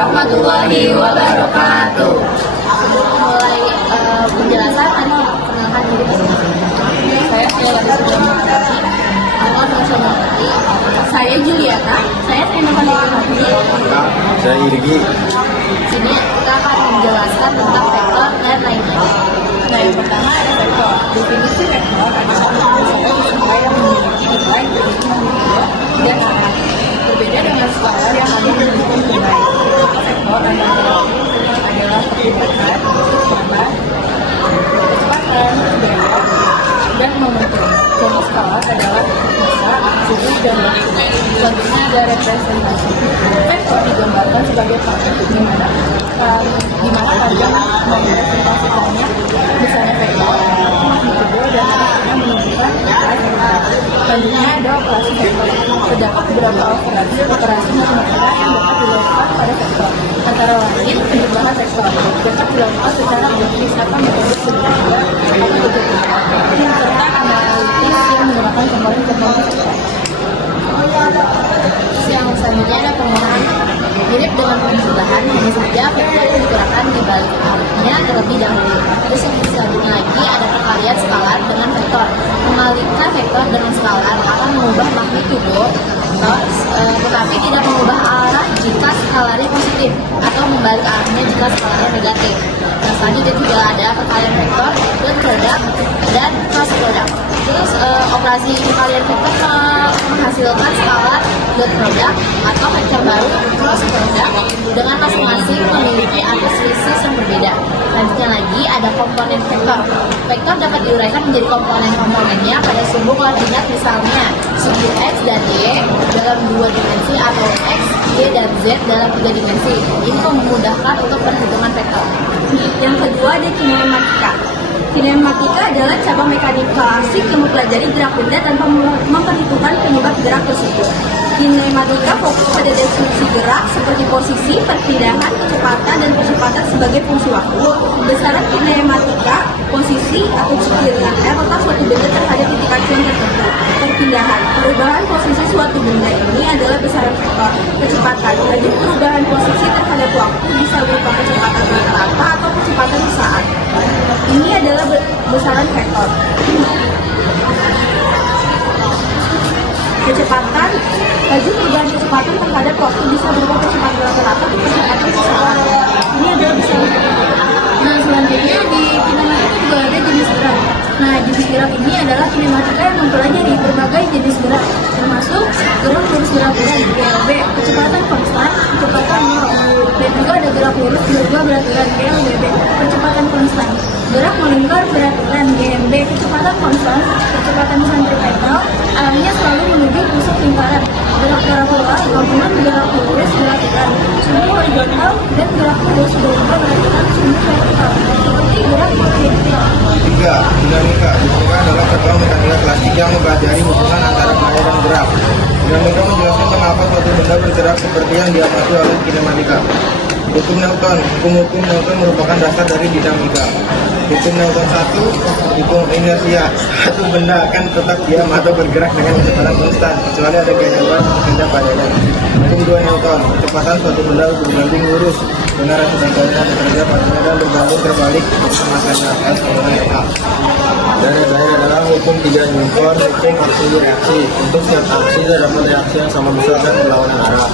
warahmatullahi wabarakatuh. Mulai penjelasan, tadi perkenalkan diri masing-masing. Saya Saya Juliana. Saya Saya Irgi. Sini kita akan menjelaskan tentang vektor dan lainnya. Nah, yang pertama ada vektor. Definisi vektor adalah bentuk skala yang memiliki nilai dan arah. Berbeda dengan skala yang hanya memiliki nilai. Contoh vektor adalah percepatan, gaya, dan momentum. Contoh skala adalah massa, suhu, dan waktu. Selanjutnya ada representasi. Vektor digambarkan sebagai panjang di mana panjang merepresentasikannya misalnya vektor, magnitudo, dan arahnya menunjukkan arah vektor. Selanjutnya ada operasi vektor. Terdapat beberapa operasi matematika yang dapat dilakukan pada vektor. Antara lain penjumlahan vektor dapat dilakukan secara grafis atau metode segitiga atau segitiga, serta analitis yang menggunakan komponen-komponen vektor. Yang selanjutnya ada penggunaan mirip dengan penjumlahan, hanya saja vektor itu digerakkan di balik arahnya terlebih dahulu. Terus yang selanjutnya lagi ada perkalian skalar dengan vektor. Mengalihkan vektor dengan skalar akan mengubah magnitudo, tetapi tidak mengubah arah jika skalarnya positif atau membalik arahnya jika skalarnya negatif. Nah, selanjutnya juga ada perkalian vektor, dot product, dan cross product. Terus operasi perkalian vektor menghasilkan skalar dot product atau vektor baru cross product dengan masing-masing memiliki arti selisih yang berbeda. Selanjutnya lagi ada komponen vektor. Vektor dapat diuraikan menjadi komponen-komponennya pada sumbu koordinat, misalnya sumbu x dan y dalam 2 dimensi atau x, y, dan z dalam 3 dimensi. Ini memudahkan untuk perhitungan vektor. Yang kedua ada kinematika. Kinematika adalah cabang mekanik klasik yang mempelajari gerak benda tanpa memperhitungkan penyebab gerak tersebut. Kinematika fokus pada deskripsi gerak seperti posisi, perpindahan, kecepatan, dan percepatan sebagai fungsi waktu. Besaran kinematika, posisi atau sekiranya letak suatu benda terhadap titik acuan tertentu. Perpindahan, perubahan posisi suatu benda ini adalah besaran vektor. Kecepatan, jadi perubahan posisi terhadap waktu bisa berupa kecepatan rata-rata atau kecepatan saat. Ini adalah besaran vektor. Kecepatan, laju perubahan kecepatan terhadap waktu bisa berupa kecepatan rata-rata atau kecepatan saat. Ini adalah besaran vektor. Nah, selanjutnya di kinematika juga ada jenis gerak. Nah, jenis gerak ini adalah kinematika yang mempelajari berbagai jenis gerak, termasuk gerak lurus gerak berat GLB, kecepatan konstan, kecepatan nol, dan juga ada gerak lurus juga beraturan GLBB, kecepatan konstan, gerak melingkar beraturan GMB, kecepatan konstan, kecepatan sentripetal, arahnya selalu menuju pusat lingkaran, gerak parabola, gabungan gerak lurus beraturan, sumbu horizontal, dan gerak lurus beraturan sumbu vertikal, seperti gerak proyektil. 3. Dinamika. Dinamika adalah cabang mekanika klasik yang mempelajari hubungan antara gaya dan gerak. Dinamika menjelaskan mengapa suatu benda bergerak seperti yang diamati oleh kinematika. Hukum Newton. Hukum Newton merupakan dasar dari dinamika. Hukum Newton 1, hukum inersia. Satu benda akan tetap diam atau bergerak dengan kecepatan konstan, kecuali ada gangguan benda padanya. Hukum 2 Newton. Kecepatan suatu benda berbanding lurus dengan resonansinya bekerja padanya dan berbanding terbalik dengan masanya S dengan A. Dan yang terakhir adalah hukum 3 Newton, hukum aksi reaksi. Untuk setiap aksi terdapat reaksi yang sama besar dan berlawanan arah.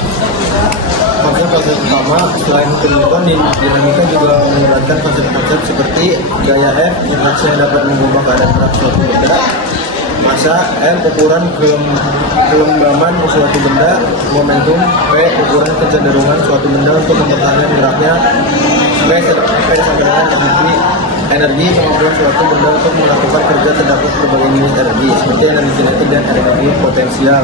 Konsep utama selain hukum Newton, dinamika juga melibatkan konsep-konsep seperti gaya F, reaksi yang dapat mengubah keadaan gerak suatu benda, massa, M, ukuran kelembaban suatu benda, momentum, P, ukuran kecenderungan suatu benda untuk mempertahankan geraknya, V sama dengan energi, kemampuan suatu benda untuk melakukan kerja terdapat berbagai jenis energi, seperti energi kinetik dan energi potensial.